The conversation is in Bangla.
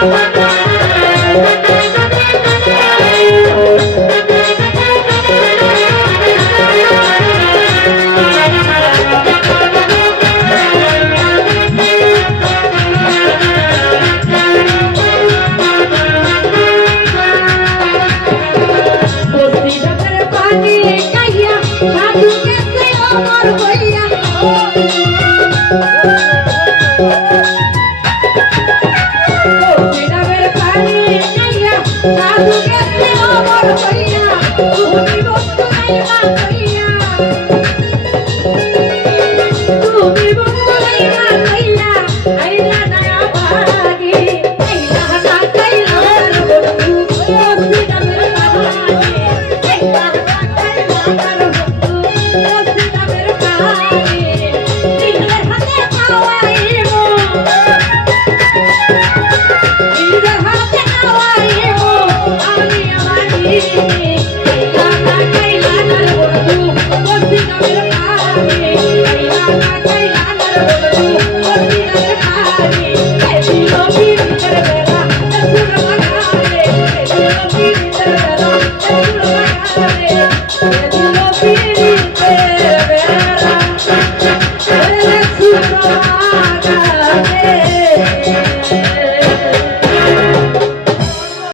Bye. কাইয়া